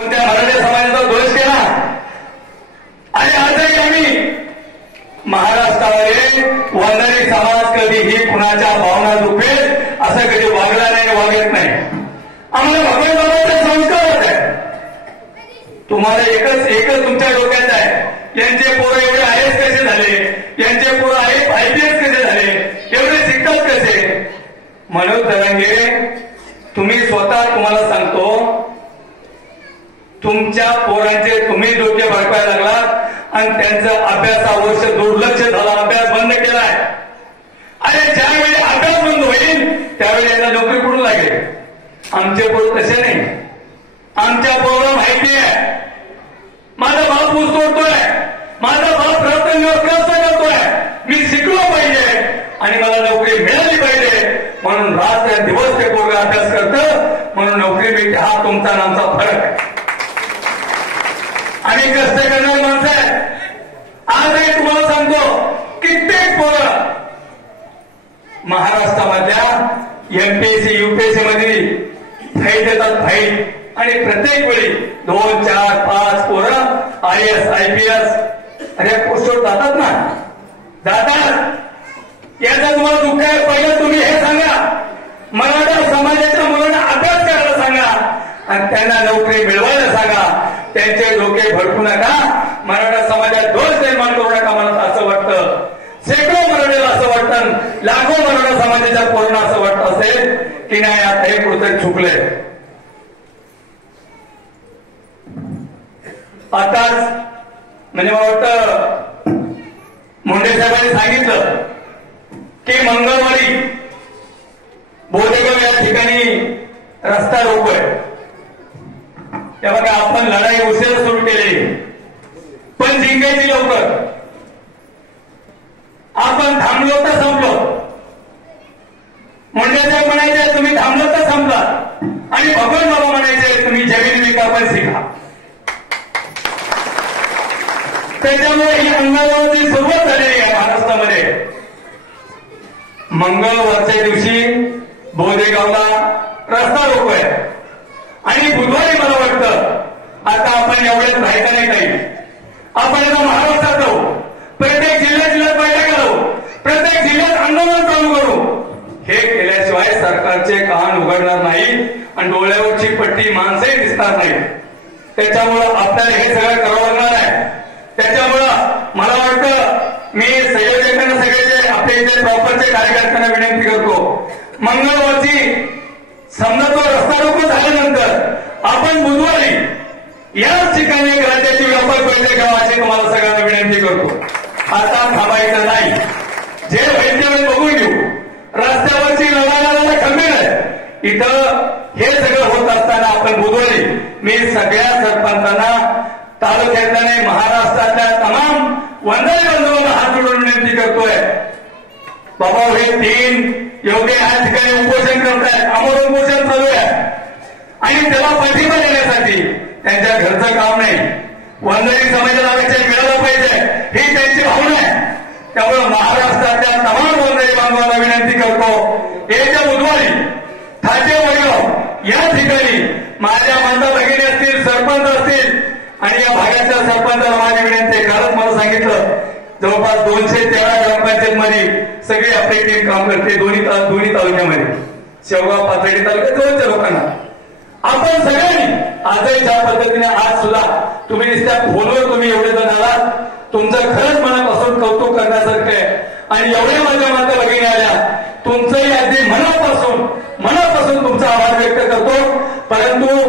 कोणत्या मराठा समाजाचा दोष केला आणि आजही आम्ही महाराष्ट्रामध्ये वंजारी समाज कधीही कुणाच्या भावना दुखेल असं कधी वागला नाही, वागत नाही. आम्हाला भगवान बाबाचा संस्कार होत आहे. तुम्हाला एकच तुमच्या डोक्यात आहे, यांचे पोरं एवढे आयएस कसे झाले, यांचे पोरं आयपीएस कसे झाले, एवढे शिकतात कसे. मनोज तरंगे, तुम्ही स्वतः तुम्हाला सांगतो, तुमच्या पोरांचे तुम्ही डोके भडकायला लागलात आणि त्यांचं अभ्यासावर्ष दुर्लक्ष झाला, अभ्यास बंद केलाय. आणि ज्यावेळी अभ्यास बंद होईल त्यावेळी यांना नोकरी कुठून लागेल. आमचे पोर तसे नाही. आमच्या पोराला माहिती आहे माझा बाप ऊस तोडतोय, माझा बाप रस्ता करतोय, मी शिकलो पाहिजे आणि मला नोकरी मिळाली पाहिजे म्हणून रात्र दिवस ते पोरगा अभ्यास करतं, म्हणून नोकरी मिळते. हा तुमचा आणि आमचा फरक आहे. आणि कष्ट करणारी माणसं आहे. आजही तुम्हाला सांगतो, कित्येक पोरं महाराष्ट्रामधल्या एमपीएससी युपीएससी मध्ये फाईट देतात, फाईट. आणि प्रत्येक वेळी 2, 4, 5 पोरं आयएस आयपीएस अरे पोस्टवर जातात ना, जातात. याचा तुम्हाला दुःख आहे. पहिलं तुम्ही हे सांगा, मराठा समाजाच्या मुलांना अभ्यास करायला सांगा आणि त्यांना नोकरी मिळवायला सांगा. त्यांचे डोके भडकू नका, मराठा समाजात दोष निर्माण करू नका. मला असं वाटतं, शेकडो मराठ्याला असं वाटतं, लाखो मराठा समाजाच्या पोरांना असं वाटत असेल की नाही आता हे कुठेतरी चुकलंय. आताच म्हणजे मला वाटतं मुंडे साहेबांनी सांगितलं की मंगळवारी बोदेगाव या ठिकाणी रस्ता रोको आहे. त्या बघा, आपण लढाई उशीर सुरू केली पण जिंकायची लवकर. आपण थांबलो तर संपलो. मुंडे साहेब म्हणायचे तुम्ही थांबलो तर संपला आणि भगवान बाबा म्हणायचे तुम्ही जमीन विका पण शिका. त्याच्यामुळे ही मंगळवारची सुरुवात झालेली आहे महाराष्ट्रामध्ये. मंगळवारच्या दिवशी बोदेगावला रस्ता रोको आहे आणि बुधवारी मला वाटतं आता आपण एवढेच राहायचं नाही काही. आपण आता महाराष्ट्रात राहू, प्रत्येक जिल्ह्यात बैठक करू, प्रत्येक जिल्ह्यात आंदोलन चालू करू. हे केल्याशिवाय सरकारचे कान उघडणार नाही आणि डोळ्यावरची पट्टी माणसंही दिसणार नाही. त्याच्यामुळं आपल्याला हे सगळं करावं लागणार आहे. त्याच्यामुळं मला वाटतं मी संयोजकांना सगळे जे आपल्या इथे प्रॉपरचे कार्यकर्त्यांना विनंती करतो, मंगळवारची समजा तो रस्ता रोको झाल्यानंतर आपण बुधवारी याच ठिकाणी राज्याची व्यापक बैठक घ्यावा अशी तुम्हाला सगळ्यांना विनंती करतो. आता थांबायचं नाही, जे वैद्य बघून घेऊ. रस्त्यावरची लढायला खंबीर आहे. इथं हे सगळं होत असताना आपण बुधवारी मी सगळ्या सरपंचांना तालुक्यातल्या नाही महाराष्ट्रातल्या तमाम वंजारी बांधवांना हात जोडून विनंती करतोय, बाबा हे 3 योग्य या ठिकाणी उपोषण करतायत, अमोल उपोषण चालू आहे आणि त्याला पाठिंबा देण्यासाठी त्यांच्या घरचं काम नाही, वंजारी समाजाला आरक्षण मिळालं पाहिजे ही त्यांची भावना आहे. त्यामुळे महाराष्ट्रातल्या तमाम वंजारी बांधवांना विनंती करतो, येत्या बुधवारी ठाके वडगाव या ठिकाणी माझ्या माता भगिनी असतील, सरपंच असतील आणि या भागाच्या सरपंचाला माझी विनंती. कालच मला सांगितलं जवळपास 213 ग्रामपंचायत मध्ये सगळी आपली टीम काम करते दोन्ही तालुक्यामध्ये, शेवगाव पाथर्डी तालुक्यात जवळच्या लोकांना. आपण सगळ्यांनी आजही ज्या पद्धतीने आज सुद्धा तुम्ही नुसत्या फोनवर तुम्ही एवढे जण आलात, तुमचं खरंच मनापासून कौतुक करण्यासारखं आहे. आणि एवढे माझ्या माता भगिनी आल्या, तुमचंही अगदी मनापासून तुमचा आभार व्यक्त करतो.